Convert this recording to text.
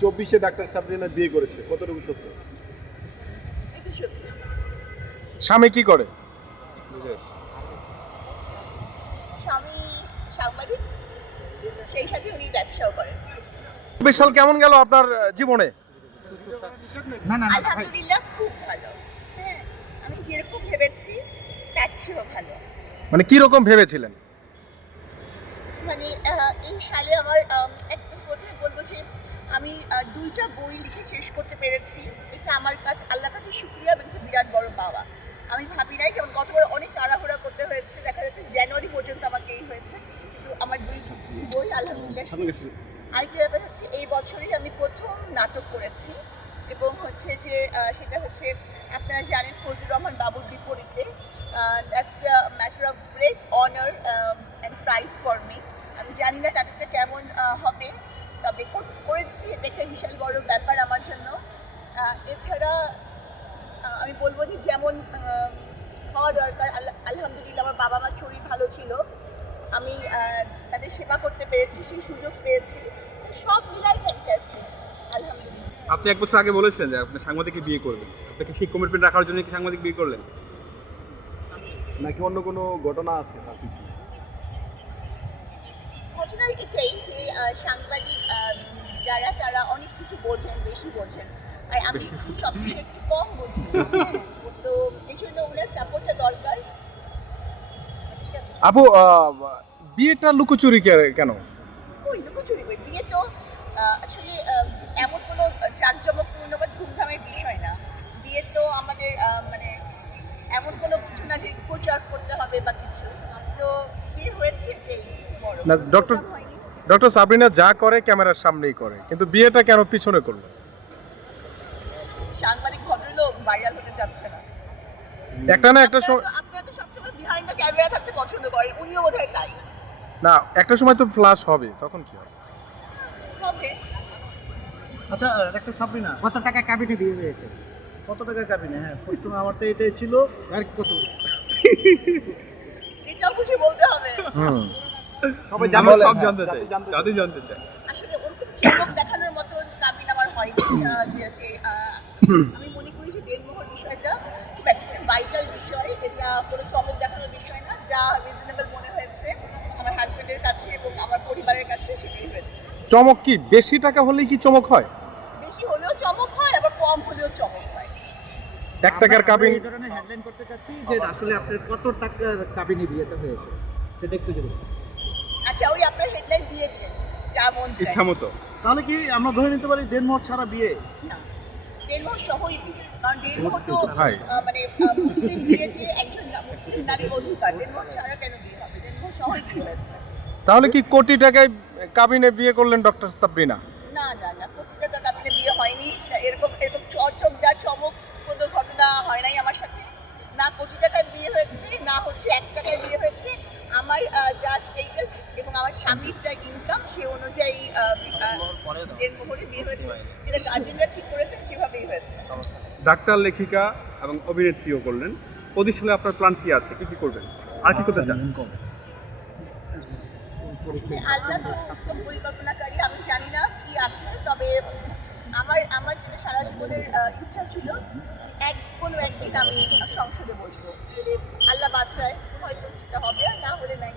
চব্বিশে ডাক্তার সাবরিনা বিয়ে করেছে। কতটুকু সত্য? স্বামী কি করে? স্বামী সাংবাদিক সেই সাথে উনি ব্যবসাও করেন। চব্বিশ সাল কেমন গেল আপনার জীবনে? আলহামদুলিল্লাহ খুব ভালো। হ্যাঁ আমি যেরকম ভেবেছি তার চেয়েও ভালো। মানে কি রকম ভেবেছিলেন? মানে এই সালে আমার প্রথমে বলব যে আমি দুইটা বই লিখে শেষ করতে পেরেছি। এটা আমার কাছে আল্লাহর কাছে শুক্রিয়া এবং একটা বিরাট বড় পাওয়া। আমি ভাবি নাই যেমন গতবার অনেক তাড়াহুড়া করতে হয়েছে। দেখা যাচ্ছে জানুয়ারি পর্যন্ত আমাকে এই হয়েছে। কিন্তু আমার দুই বই আলহামদুলিল্লাহ। আরেকটা ব্যাপার হচ্ছে এই বছরই আমি প্রথম নাটক করেছি। এবং হচ্ছে যে সেটা হচ্ছে আপনারা জানেন ফজলুর রহমান বাবুর বিপরীতে। That's matter of great honour and pride for me আমি জানি না নাটকটা কেমন হবে তবে করেছি এটা একটা বিশাল বড় ব্যাপার আমার জন্য। এছাড়া আমি বলব যে যেমন হওয়া দরকার আলহামদুলিল্লাহ আমার বাবা মার শরীর ভালো ছিল। আমি তাদের সেবা করতে পেরেছি সেই সুযোগ পেয়েছি। সব মিলাই ফ্যান্টাস্টিক আলহামদুলিল্লাহ। আপনি এক বছর আগে বলেছিলেন যে আপনি সাংবাদিককে বিয়ে করবেন। আপনাকে সেই কমিটমেন্ট রাখার জন্য কি সাংবাদিক বিয়ে করলেন? নাকি অন্য কোনো ঘটনা আছে তার পিছনে? ঘটনা এটাই যে সাংবাদিক কিছু বোঝেন বেশি বোঝেন। আর আমি সব কিছু একটু কম বুঝি তো এই জন্য ওনার সাপোর্টটা দরকার। আপু বিয়েটা লুকোচুরি কেন? ওই লুকোচুরি বিয়ে তো আসলে এমন কোনো জাঁকজমকপূর্ণ বা ধুমধামের বিষয় না। বিয়ে তো আমাদের মানে এমন কোনো কিছু না যে প্রচার করতে হবে বা কিছু। তো বিয়ে হয়েছে এটাই বড়। না, ডক্টর-। ডক্টর সাবরিনা যা করে ক্যামেরার সামনেই করে কিন্তু বিয়েটা কেন পিছনে করল? সাংবাদিক ভদ্রলোক ভাইরাল হতে চাচ্ছে না। একটা না একটা সময় আপনারা তো- সবসময় বিহাইন্ড দ্য ক্যামেরা থাকতে পছন্দ করেন উনিও বোধহয় তাই। না একটা সময় তো ফ্লাশ হবে তখন কি হবে? হবে। আচ্ছা একটা সাবরিনা কত টাকা কাবিনে বিয়ে হয়েছে? কত টাকা কাবিনে হ্যাঁ প্রশ্ন আমার তো এটাই ছিল। আর কত? এটাও বুঝে বলতে হবে। হুম। সবাই জানতে সব জানতে হ্যাঁ, চাই জাতি জানতে। চাই আসলে ওরকম চমক দেখানোর মতো কাবিন আমার আহ, যে আমি মনে করি যে দেড়মোহর বিষয়টা খুব একটা ভাইটাল বিষয়। এটা কোনো চমক দেখানোর বিষয় না যা রিজনেবল মনে হয়েছে আমার হাজবেন্ডের কাছে এবং আমার পরিবারের কাছে সেটাই হয়েছে। চমক কি? বেশি টাকা হলেই কি চমক হয়? বেশি হলেও চমক হয় আবার কম হলেও চমক হয়। এক টাকার কাবিন এই ধরনের হেডলাইন করতে চাচ্ছি যে আসলে আপনার কত টাকার কাবিনে বিয়েটা হয়েছে সেটা একটু যদি ওই আপনার হেডলাইন দিয়ে দিন যা মন ইচ্ছা মতো। তাহলে কি আমরা ধরে নিতে পারি দেনমোহর ছাড়া বিয়ে? না দেড়মোহ সহই বিয়ে। কারণ দেড়মোহ তো মানে মুসলিম বিয়েতে একজন না- মুসলিম নারীর অধিকার দেড়মোহ ছাড়া কেন বিয়ে হবে? দেড়মোহ সহই বিয়ে হয়েছে। তাহলে কি কোটি টাকায় কাবিনে বিয়ে করলেন ডক্টর সাবরিনা? না না না কোটি টাকা কাবিনে বিয়ে হয়নি। এরকম এরকম চর্চক যা চমক কোনো ঘটনা হয় নাই আমার সাথে। না কোটি টাকায় বিয়ে হয়েছে না হচ্ছে এক টাকায় বিয়ে হয়েছে। আমার যা স্টেটাস এবং আমার স্বামীর যা ইনকাম সে অনুযায়ী দেড়মোহরে বিয়ে হয়েছে। যেটা গার্জেনরা ঠিক করেছেন সেভাবেই হয়েছে। ডাক্তার লেখিকা এবং অভিনেত্রীও করলেন। পঁচিশ আপনার প্ল্যান কি আছে? কি কি করবেন? আর কি করতে চান? আল্লাহ তো উত্তম পরিকল্পনাকারী আমি জানি না কি আছে তবে আমার আমার যেটা সারা জীবনের ইচ্ছা ছিল এক কোনো একদিন আমি সংসদে বসবো। যদি আল্লাহ বাচ্চায় হয়তো সেটা হবে আর না হলে নাই।